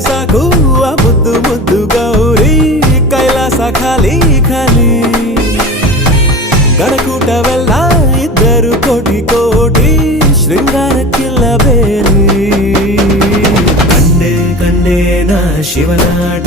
ಸಾಕು ಆ ಮುದ್ದು ಮುದ್ದು ಗೌರಿ ಕೈಲಾಸ ಖಾಲಿ ಖಾಲಿ ಗಣಕೂಟವೆಲ್ಲ ಇದ್ದರು ಕೋಟಿ ಕೋಟಿ ಶೃಂಗಾರಕ್ಕಿಲ್ಲ ಬೇರೆ ಕಂಡೆ ಕಂಡೆ ನಾ ಶಿವನಾಟ